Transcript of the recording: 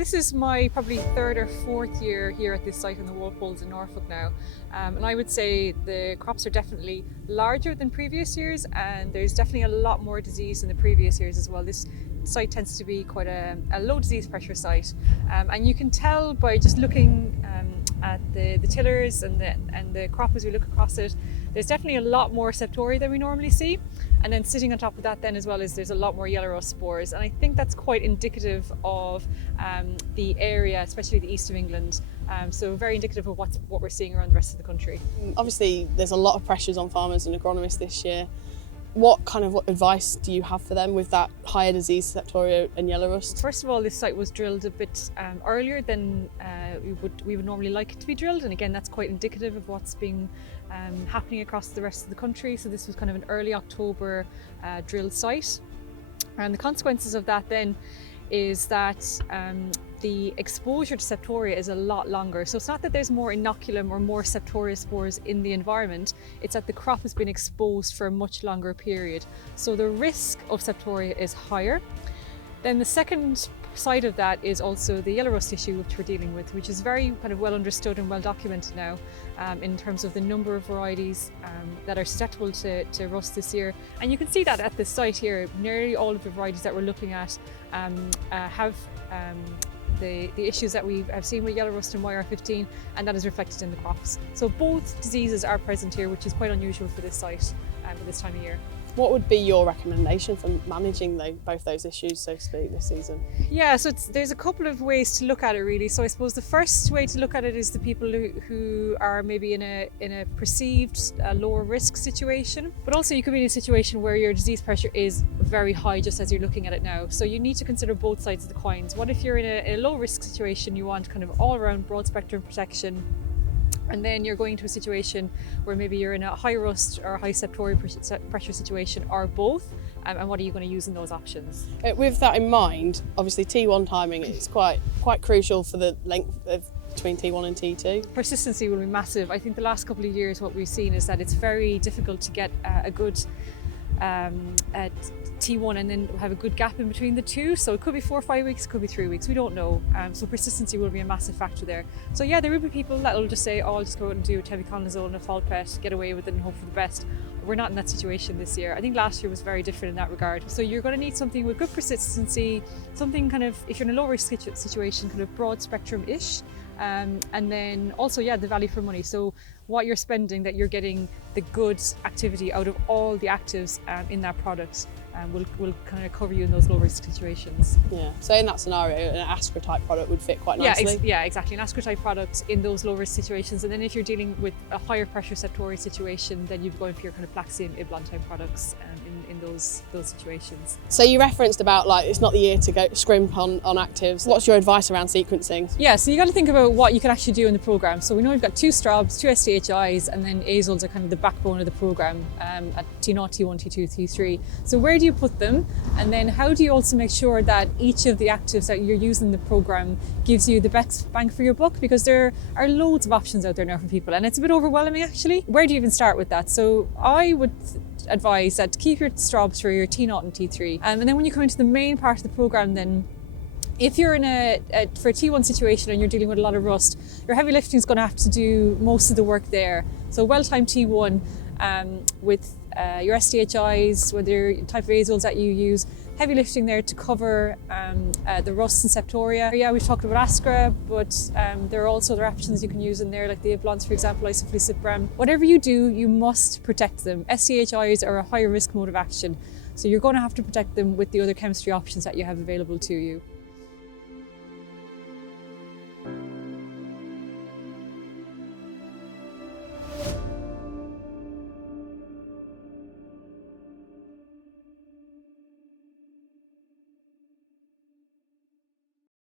this is my probably third or fourth year here at this site in the Walpoles in Norfolk now. And I would say the crops are definitely larger than previous years, and there's definitely a lot more disease than the previous years as well. This site tends to be quite a low disease pressure site, and you can tell by just looking at the tillers and the crop as we look across it. There's definitely a lot more Septoria than we normally see, and then sitting on top of that then as well is there's a lot more yellow rust spores, and I think that's quite indicative of the area, especially the east of England. So very indicative of what we're seeing around the rest of the country. Obviously there's a lot of pressures on farmers and agronomists this year. What advice do you have for them with that higher disease, Septoria and yellow rust? First of all, this site was drilled a bit earlier than we would normally like it to be drilled, and again that's quite indicative of what's been happening across the rest of the country. So this was kind of an early October drilled site, and the consequences of that then is that the exposure to Septoria is a lot longer. So it's not that there's more inoculum or more Septoria spores in the environment, it's that the crop has been exposed for a much longer period. So the risk of Septoria is higher. Then the second side of that is also the yellow rust issue which we're dealing with, which is very kind of well understood and well documented now in terms of the number of varieties that are susceptible to rust this year. And you can see that at this site here, nearly all of the varieties that we're looking at have the issues that we have seen with yellow rust and YR15, and that is reflected in the crops. So both diseases are present here, which is quite unusual for this site at this time of year. What would be your recommendation for managing both those issues, so to speak, this season? Yeah, so there's a couple of ways to look at it really. So I suppose the first way to look at it is the people who are maybe in a perceived lower risk situation, but also you could be in a situation where your disease pressure is very high just as you're looking at it now. So you need to consider both sides of the coins. What if you're in a low risk situation, you want kind of all around broad spectrum protection, and then you're going to a situation where maybe you're in a high rust or high Septoria pressure situation, or both, and what are you going to use in those options? With that in mind, obviously T1 timing is quite crucial for the length of between T1 and T2. Persistency will be massive. I think the last couple of years what we've seen is that it's very difficult to get a good at T1 and then have a good gap in between the two. So it could be 4 or 5 weeks, it could be 3 weeks, we don't know. So persistency will be a massive factor there. So yeah, there will be people that will just say, oh, I'll just go out and do a tebuconazole and a fall pet, get away with it and hope for the best. We're not in that situation this year. I think last year was very different in that regard. So you're going to need something with good persistency, something kind of, if you're in a low risk situation, kind of broad spectrum-ish. And then also, yeah, the value for money. So what you're spending, that you're getting the good activity out of all the actives in that product will kind of cover you in those low risk situations. Yeah, so in that scenario, an Astra type product would fit quite nicely. Yeah, exactly, an Astra type product in those low risk situations. And then if you're dealing with a higher pressure Septoria situation, then you'd be going for your kind of Black Sea and Iblon type products in those situations. So you referenced about it's not the year to go scrimp on actives. What's your advice around sequencing? Yeah, so you got to think about what you can actually do in the programme. So we know we've got 2 strobs, 2 SDHIs, and then azoles are kind of the backbone of the programme at T0, T1, T2, T3. So where do you put them? And then how do you also make sure that each of the actives that you're using in the programme gives you the best bang for your buck? Because there are loads of options out there now for people, and it's a bit overwhelming actually. Where do you even start with that? So I would advise that keep your strobs for your T0 and T3. And then when you come into the main part of the programme, then if you're in for a T1 situation and you're dealing with a lot of rust, your heavy lifting is going to have to do most of the work there. So well-timed T1 with your SDHIs, whether type of azoles that you use, heavy lifting there to cover the rust and Septoria. Yeah, we've talked about Astra, but there are also other options you can use in there, like the Iblons, for example, isoflucibram. Whatever you do, you must protect them. SDHIs are a higher risk mode of action, so you're going to have to protect them with the other chemistry options that you have available to you.